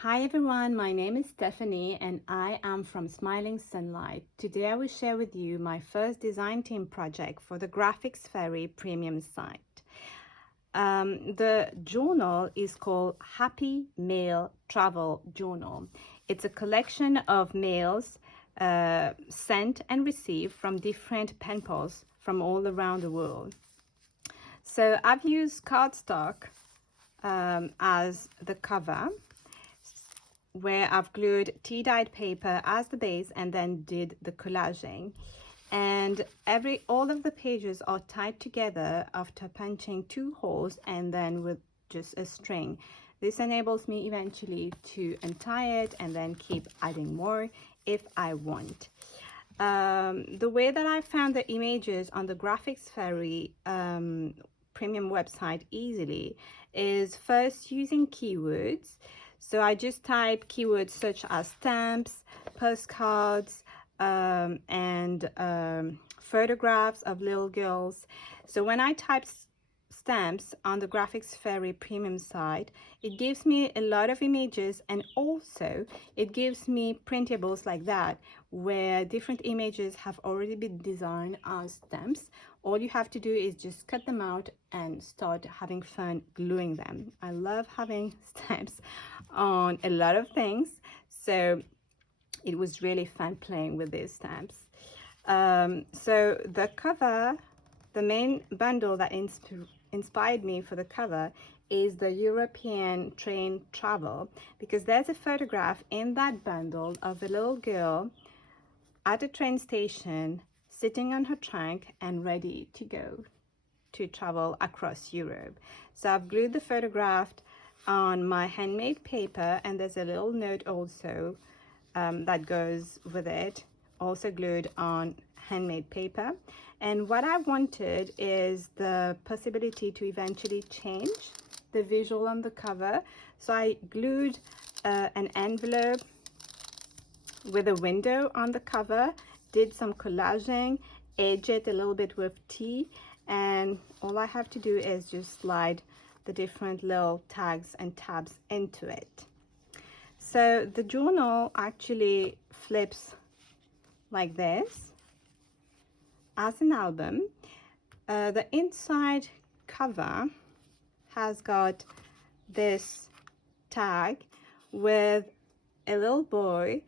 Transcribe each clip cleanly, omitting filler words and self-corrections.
Hi everyone, my name is Stephanie and I am from Smiling Sunlight. Today I will share with you my first design team project for the Graphics Fairy premium site. The journal is called Happy Mail Travel Journal. It's a collection of mails sent and received from different pen pals from all around the world. So I've used cardstock as the cover, where I've glued tea-dyed paper as the base and then did the collaging. And all of the pages are tied together after punching 2 holes and then with just a string. This enables me eventually to untie it and then keep adding more if I want. The way that I found the images on the Graphics Fairy premium website easily is first using keywords. So I just type keywords such as stamps, postcards, and photographs of little girls. So when I type stamps on the Graphics Fairy premium site, it gives me a lot of images, and also it gives me printables like that where different images have already been designed as stamps. All you have to do is just cut them out and start having fun gluing them. I love having stamps on a lot of things, so it was really fun playing with these stamps. So the cover, the main bundle that inspired me for the cover is the European train travel, because there's a photograph in that bundle of a little girl at a train station sitting on her trunk and ready to go to travel across Europe. So I've glued the photograph on my handmade paper, and there's a little note also that goes with it, also glued on handmade paper. And what I wanted is the possibility to eventually change the visual on the cover. So I glued an envelope with a window on the cover, did some collaging, edge it a little bit with tea, and all I have to do is just slide the different little tags and tabs into it. So the journal actually flips like this as an album. The inside cover has got this tag with a little boy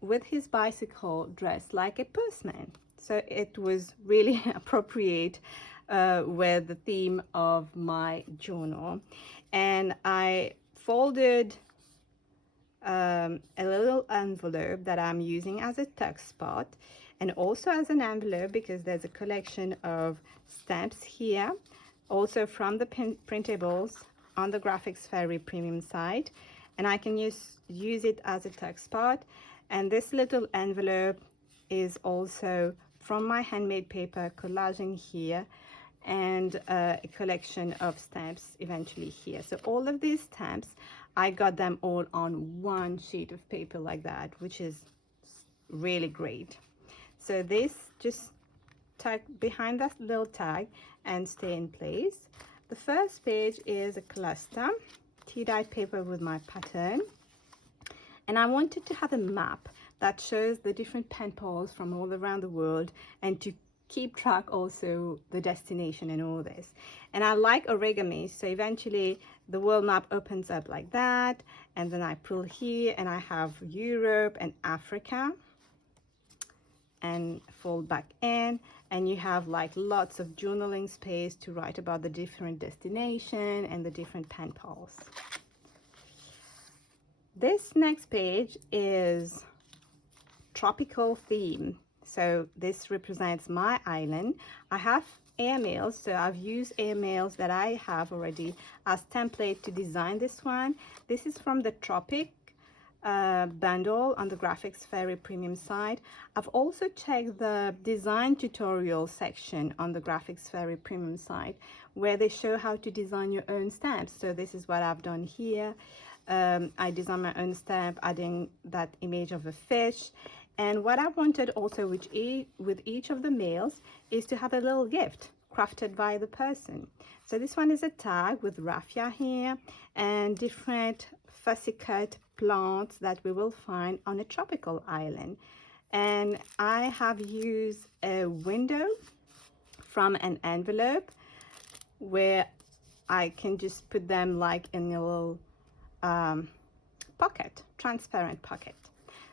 with his bicycle dressed like a postman. So it was really appropriate with the theme of my journal. And I folded a little envelope that I'm using as a tuck spot, and also as an envelope because there's a collection of stamps here, also from the printables on the Graphics Fairy premium site, and I can use it as a tuck spot. And this little envelope is also from my handmade paper collaging here, and a collection of stamps eventually here. So all of these stamps, I got them all on one sheet of paper like that, which is really great. So this just tuck behind that little tag and stay in place. The first page is a cluster tea-dyed paper with my pattern, and I wanted to have a map that shows the different pen pals from all around the world, and to keep track also the destination and all this. And I like origami, so eventually the world map opens up like that, and then I pull here and I have Europe and Africa, and fold back in, and you have like lots of journaling space to write about the different destination and the different pen pals. This next page is tropical theme. So this represents my island. I have airmails, so I've used airmails that I have already as template to design this one. This is from the Tropic bundle on the Graphics Fairy premium site. I've also checked the design tutorial section on the Graphics Fairy premium site, where they show how to design your own stamps. So this is what I've done here. I designed my own stamp, adding that image of a fish. And what I wanted also with each of the mails is to have a little gift crafted by the person. So this one is a tag with raffia here and different fussy cut plants that we will find on a tropical island. And I have used a window from an envelope where I can just put them like in a little pocket, transparent pocket.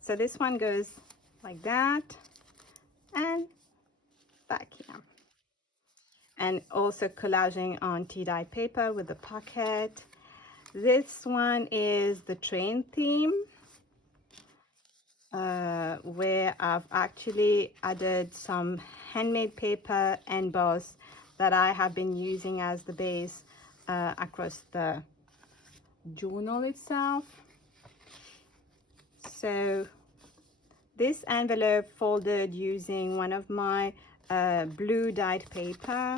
So this one goes like that and back here. And also collaging on tea dye paper with the pocket. This one is the train theme, where I've actually added some handmade paper embossed that I have been using as the base across the journal itself. So this envelope folded using one of my blue dyed paper,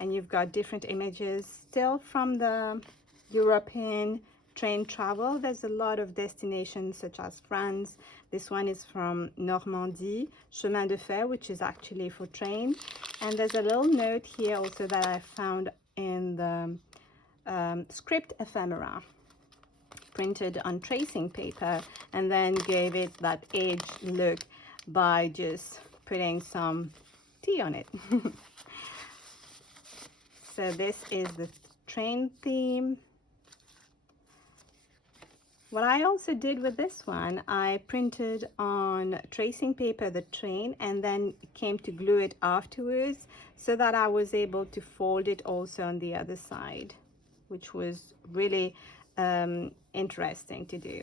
and you've got different images still from the European train travel. There's a lot of destinations such as France. This one is from Normandy, chemin de fer, which is actually for train. And there's a little note here also that I found in the script ephemera, printed on tracing paper, and then gave it that aged look by just putting some tea on it. So this is the train theme. What I also did with this one, I printed on tracing paper the train and then came to glue it afterwards so that I was able to fold it also on the other side, which was really interesting to do.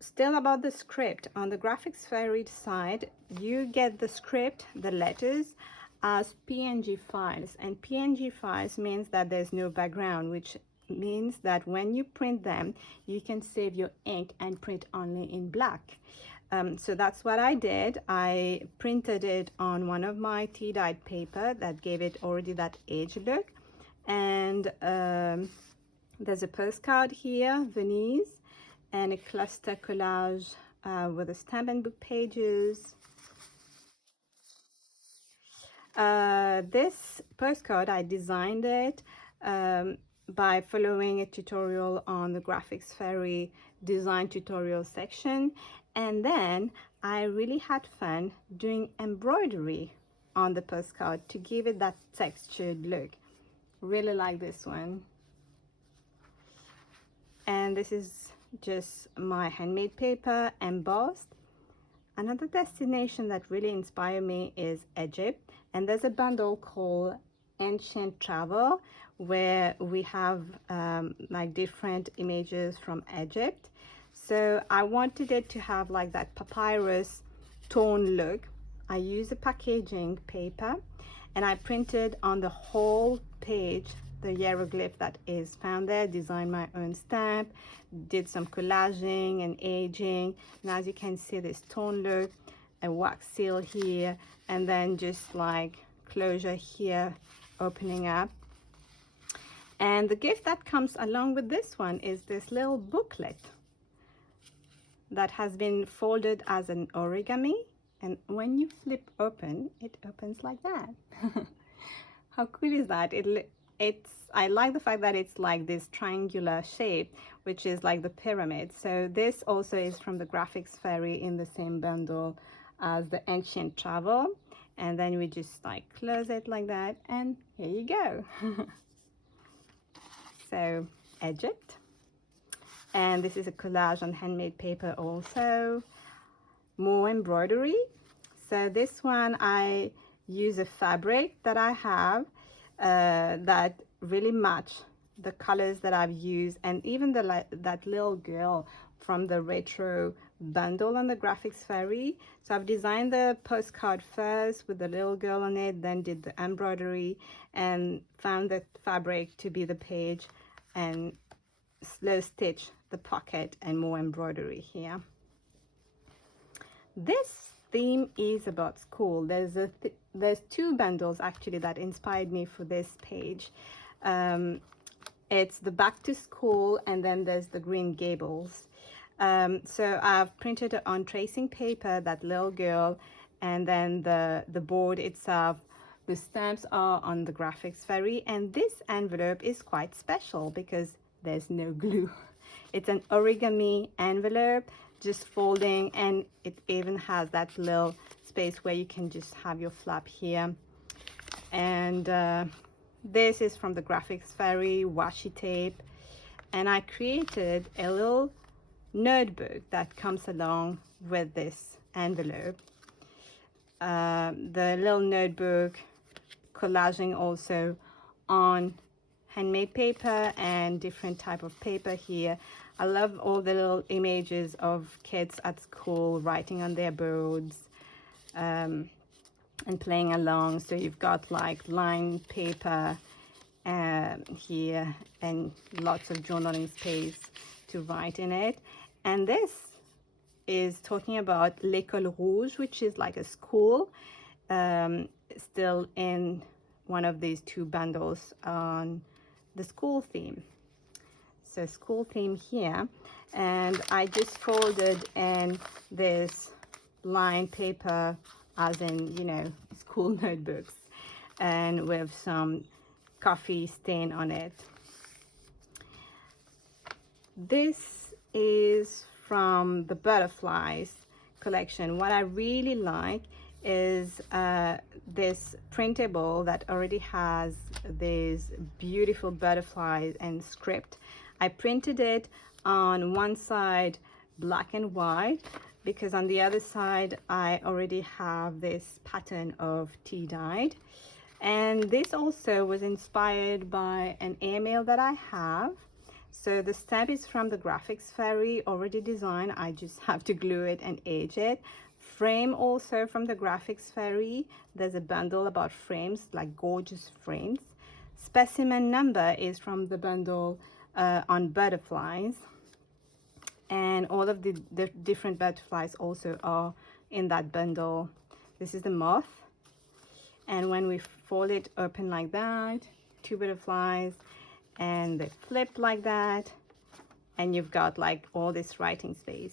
Still about the script, on the Graphics Fairy side, you get the script, the letters, as PNG files. And PNG files means that there's no background, which means that when you print them, you can save your ink and print only in black. So that's what I did. I printed it on one of my tea dyed paper that gave it already that age look. And there's a postcard here, Venice, and a cluster collage with the stamp and book pages. This postcard, I designed it by following a tutorial on the Graphics Fairy design tutorial section, and then I really had fun doing embroidery on the postcard to give it that textured look. Really like this one. And this is just my handmade paper embossed. Another destination that really inspired me is Egypt, and there's a bundle called Ancient Travel where we have like different images from Egypt. So I wanted it to have like that papyrus tone look. I used a packaging paper and I printed on the whole page the hieroglyph that is found there, designed my own stamp, did some collaging and aging, and as you can see, this tone look, a wax seal here, and then just like closure here, opening up. And the gift that comes along with this one is this little booklet that has been folded as an origami, and when you flip open, it opens like that. How cool is that? I like the fact that it's like this triangular shape, which is like the pyramid. So this also is from the Graphics Fairy in the same bundle as the Ancient Travel. And then we just like close it like that, and here you go. So Egypt. And this is a collage on handmade paper also. More embroidery. So this one, I use a fabric that I have that really match the colors that I've used, and even that little girl from the retro bundle on the Graphics Fairy. So I've designed the postcard first with the little girl on it, then did the embroidery and found the fabric to be the page and slow stitch the pocket and more embroidery here. This theme is about school. There's two bundles actually that inspired me for this page. It's the back to school, and then there's the Green Gables. So I've printed on tracing paper that little girl, and then the board itself. The stamps are on the Graphics Fairy, and this envelope is quite special because there's no glue. It's an origami envelope, just folding, and it even has that little space where you can just have your flap here. And this is from the Graphics Fairy washi tape, and I created a little notebook that comes along with this envelope. The little notebook collaging also on handmade paper and different type of paper here. I love all the little images of kids at school writing on their boards and playing along. So you've got like lined paper here and lots of journaling space to write in it. And this is talking about L'École Rouge, which is like a school, still in one of these two bundles on the school theme. So school theme here, and I just folded in this lined paper, as in, you know, school notebooks, and with some coffee stain on it. This is from the butterflies collection. What I really like is this printable that already has these beautiful butterflies and script. I printed it on one side black and white because on the other side I already have this pattern of tea dyed. And this also was inspired by an email that I have. So the stamp is from the Graphics Fairy, already designed. I just have to glue it and age it. Frame also from the Graphics Fairy. There's a bundle about frames, like gorgeous frames. Specimen number is from the bundle on butterflies. And all of the different butterflies also are in that bundle. This is the moth. And when we fold it open like that, two butterflies, and they flip like that, and you've got like all this writing space.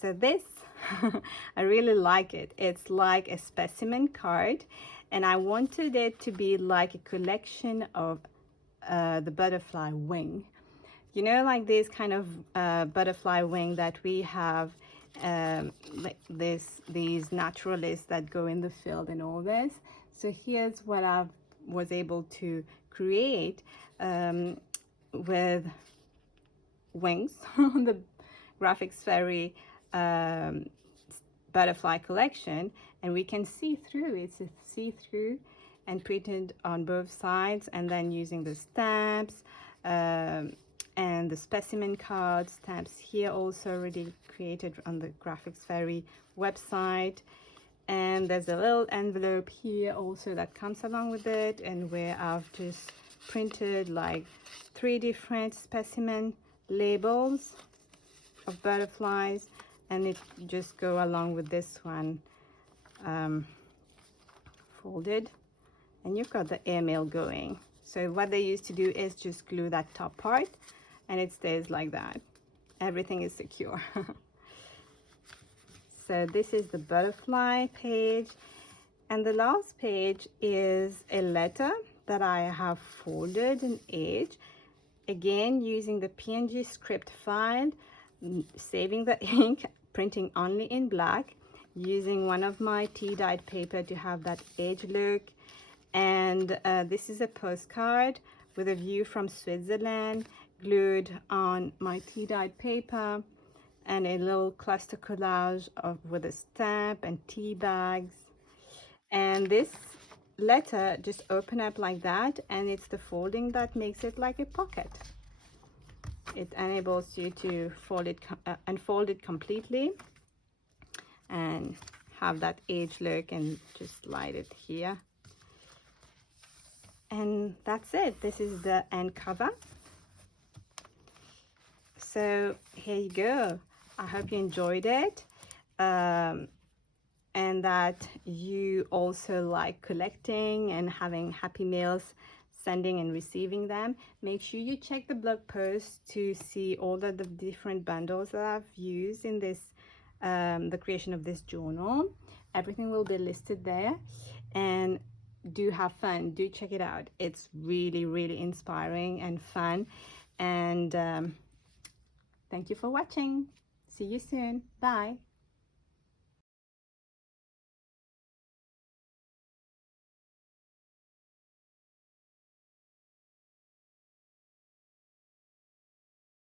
So this, I really like it. It's like a specimen card, and I wanted it to be like a collection of the butterfly wing. You know, like this kind of butterfly wing that we have, like these naturalists that go in the field and all this. So here's what I was able to create with wings on the Graphics Fairy butterfly collection, and we can see through. It's a see-through and printed on both sides, and then using the stamps and the specimen card stamps here also already created on the Graphics Fairy website. And there's a little envelope here also that comes along with it, and where I've just printed like 3 different specimen labels of butterflies, and it just go along with this one folded, and you've got the airmail going. So what they used to do is just glue that top part, and it stays like that. Everything is secure. So this is the butterfly page, and the last page is a letter that I have folded and aged, again using the PNG script file, saving the ink, printing only in black, using one of my tea dyed paper to have that age look. And this is a postcard with a view from Switzerland, glued on my tea dyed paper, and a little cluster collage with a stamp and tea bags. And this letter just open up like that, and it's the folding that makes it like a pocket. It enables you to fold it, unfold it completely and have that age look, and just slide it here. And that's it. This is the end cover. So here you go. I hope you enjoyed it, and that you also like collecting and having happy mails, sending and receiving them. Make sure you check the blog post to see all the different bundles that I've used in this, the creation of this journal. Everything will be listed there, and do have fun. Do check it out. It's really, really inspiring and fun. And thank you for watching. See you soon. Bye.